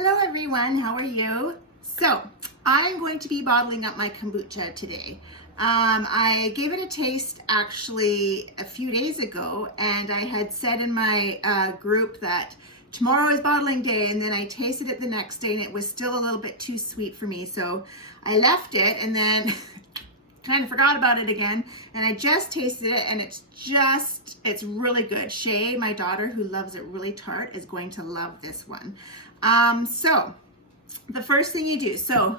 Hello everyone, how are you? So, I'm going to be bottling up my kombucha today. I gave it a taste actually a few days ago, and I had said in my group that tomorrow is bottling day, and then I tasted it the next day and it was still a little bit too sweet for me, so I left it and then kind of forgot about it again, and I just tasted it and it's really good. Shay, my daughter, who loves it really tart, is going to love this one. So the first thing you do, so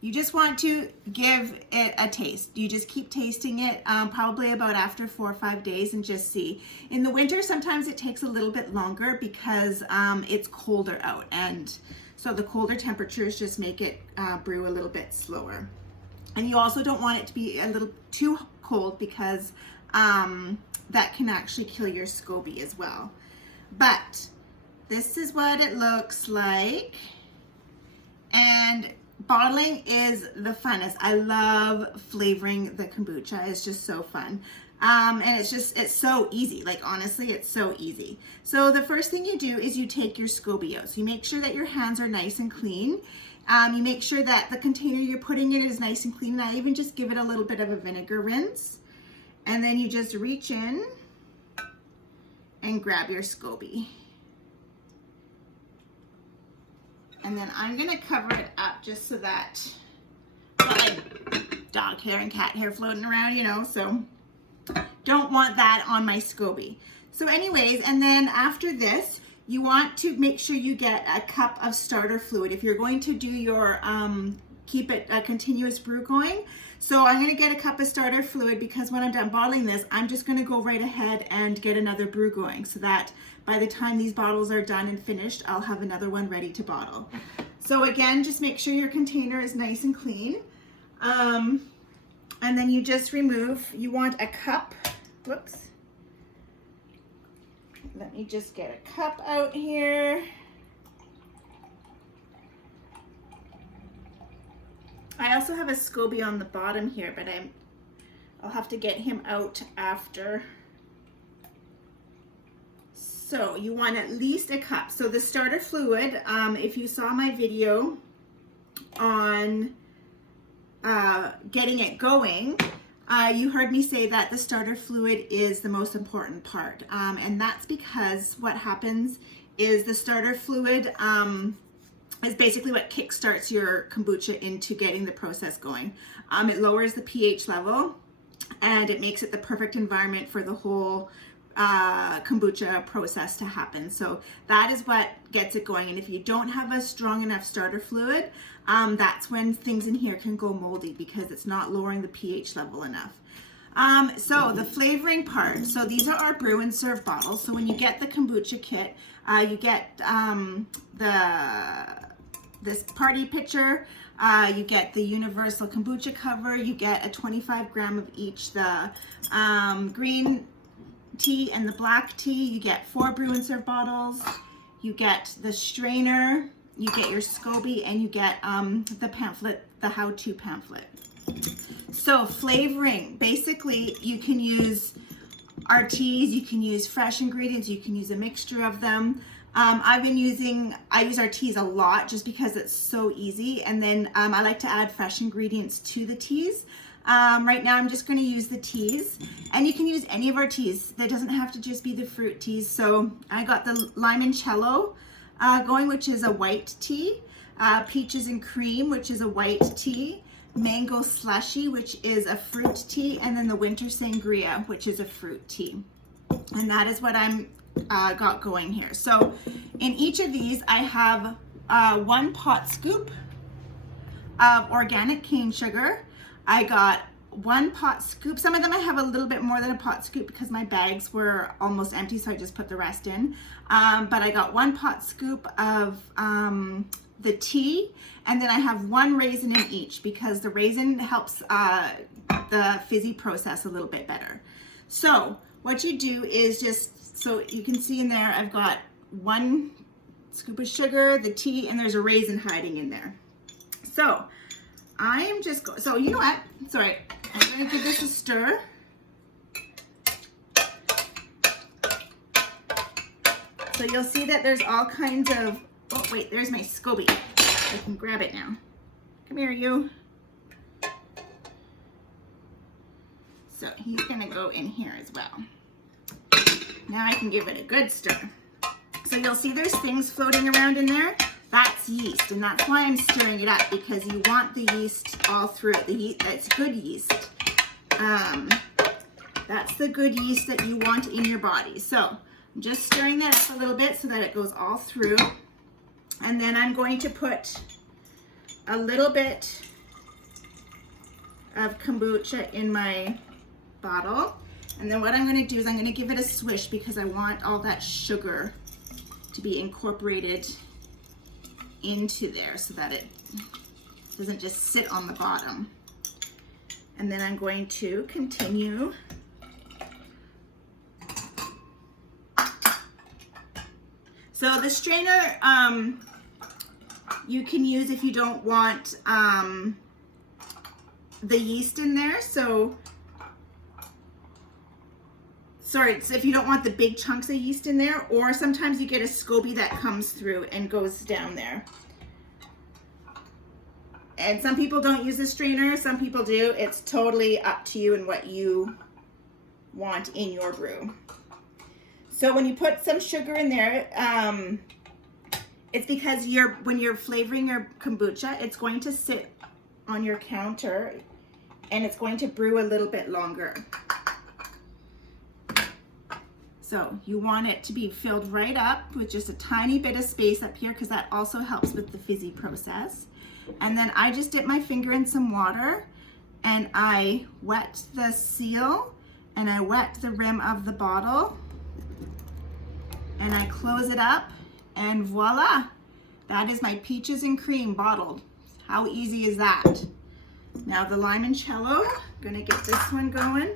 you just want to give it a taste. You just keep tasting it, probably about after 4 or 5 days, and just see. In the winter, sometimes it takes a little bit longer because it's colder out, and so the colder temperatures just make it brew a little bit slower. And you also don't want it to be a little too cold because that can actually kill your SCOBY as well. But this is what it looks like. And bottling is the funnest. I love flavoring the kombucha. It's just so fun. And it's so easy. Like, honestly, it's so easy. So the first thing you do is you take your SCOBY out. So you make sure that your hands are nice and clean. You make sure that the container you're putting in is nice and clean. I even just give it a little bit of a vinegar rinse. And then you just reach in and grab your SCOBY. And then I'm gonna cover it up just so that, well, like dog hair and cat hair floating around, you know, so don't want that on my SCOBY. So anyways, and then after this, you want to make sure you get a cup of starter fluid if you're going to do your, keep it a continuous brew going. So I'm gonna get a cup of starter fluid because when I'm done bottling this, I'm just gonna go right ahead and get another brew going so that by the time these bottles are done and finished, I'll have another one ready to bottle. So again, just make sure your container is nice and clean. And then you just remove, you want a cup, whoops. Let me just get a cup out here. I also have a SCOBY on the bottom here, but I'll have to get him out after. So you want at least a cup. So the starter fluid, if you saw my video on getting it going, you heard me say that the starter fluid is the most important part. And that's because what happens is the starter fluid is basically what kickstarts your kombucha into getting the process going. It lowers the pH level and it makes it the perfect environment for the whole kombucha process to happen. So that is what gets it going. And if you don't have a strong enough starter fluid, that's when things in here can go moldy because it's not lowering the pH level enough. So the flavoring part, so these are our brew and serve bottles. So when you get the kombucha kit, you get this party pitcher, you get the universal kombucha cover, you get a 25 gram of each, the green tea and the black tea, you get 4 brew and serve bottles, you get the strainer, you get your SCOBY, and you get the pamphlet, the how-to pamphlet. So flavoring, basically you can use our teas, you can use fresh ingredients, you can use a mixture of them. I use our teas a lot just because it's so easy, and then I like to add fresh ingredients to the teas. Right now I'm just going to use the teas, and you can use any of our teas. That doesn't have to just be the fruit teas. So I got the limoncello going, which is a white tea, peaches and cream, which is a white tea, mango slushy, which is a fruit tea, and then the winter sangria, which is a fruit tea. And that is what I'm got going here. So in each of these I have 1 pot scoop of organic cane sugar. I got 1 pot scoop. Some of them I have a little bit more than a pot scoop because my bags were almost empty, so I just put the rest in. But I got 1 pot scoop of the tea, and then I have 1 raisin in each because the raisin helps the fizzy process a little bit better. So what you do is just, so you can see in there, I've got 1 scoop of sugar, the tea, and there's a raisin hiding in there. So I'm just going, so you know what, sorry, I'm going to give this a stir. So you'll see that there's all kinds of Oh, wait, there's my SCOBY. I can grab it now. Come here, you. So he's gonna go in here as well. Now I can give it a good stir. So you'll see there's things floating around in there. That's yeast, and that's why I'm stirring it up, because you want the yeast all through it. The yeast, it's good yeast. That's the good yeast that you want in your body. So I'm just stirring that up a little bit so that it goes all through. And then I'm going to put a little bit of kombucha in my bottle. And then what I'm going to do is I'm going to give it a swish, because I want all that sugar to be incorporated into there so that it doesn't just sit on the bottom. And then I'm going to continue so the strainer you can use if you don't want the yeast in there. So if you don't want the big chunks of yeast in there, or sometimes you get a SCOBY that comes through and goes down there. And some people don't use a strainer, some people do. It's totally up to you and what you want in your brew. So when you put some sugar in there, it's because when you're flavoring your kombucha, it's going to sit on your counter and it's going to brew a little bit longer. So you want it to be filled right up with just a tiny bit of space up here, because that also helps with the fizzy process. And then I just dip my finger in some water and I wet the seal and I wet the rim of the bottle and I close it up, and voila, that is my peaches and cream bottled. How easy is that? Now the limoncello, I'm gonna get this one going.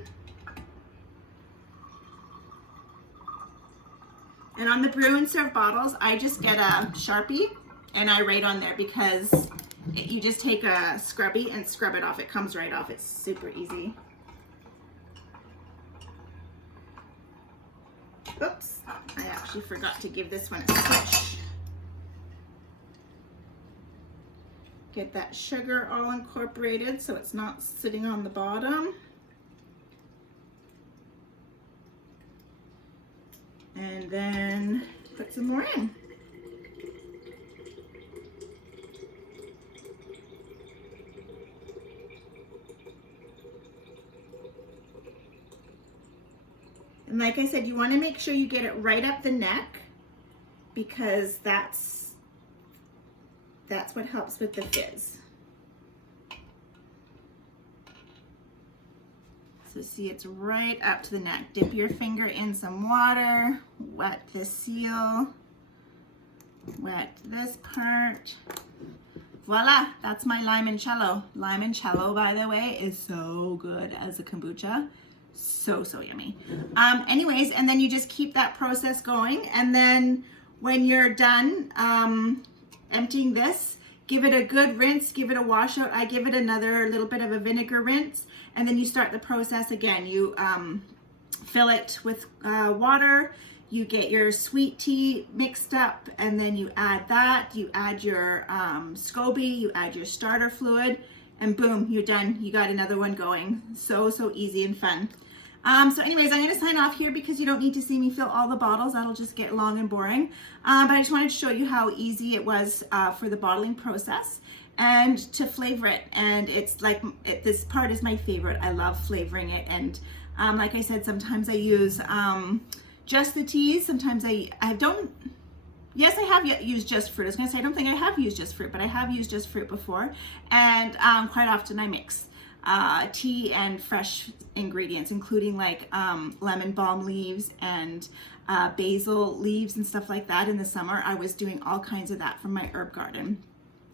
And on the brew and serve bottles, I just get a Sharpie and I write on there, because you just take a scrubby and scrub it off. It comes right off. It's super easy. Oops, I actually forgot to give this one a swish. Get that sugar all incorporated so it's not sitting on the bottom. And then put some more in. And like I said, you want to make sure you get it right up the neck, because that's what helps with the fizz. So see, it's right up to the neck. Dip your finger in some water, wet the seal, wet this part. Voila, that's my limoncello. Limoncello, by the way, is so good as a kombucha. So yummy. Anyways, and then you just keep that process going, and then when you're done emptying this, give it a good rinse, give it a wash out. I give it another little bit of a vinegar rinse, and then you start the process again. You fill it with water, you get your sweet tea mixed up, and then you add that, you add your SCOBY, you add your starter fluid, and boom, you're done. You got another one going. So easy and fun. So anyways, I'm going to sign off here because you don't need to see me fill all the bottles. That'll just get long and boring. But I just wanted to show you how easy it was for the bottling process and to flavor it. And it's like, this part is my favorite. I love flavoring it. And like I said, sometimes I use just the teas. Sometimes I don't. Yes, I have used just fruit. I was going to say, I don't think I have used just fruit, but I have used just fruit before. And quite often I mix tea and fresh ingredients, including like lemon balm leaves and basil leaves and stuff like that. In the summer, I was doing all kinds of that from my herb garden.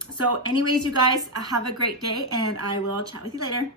So anyways, you guys, have a great day, and I will chat with you later.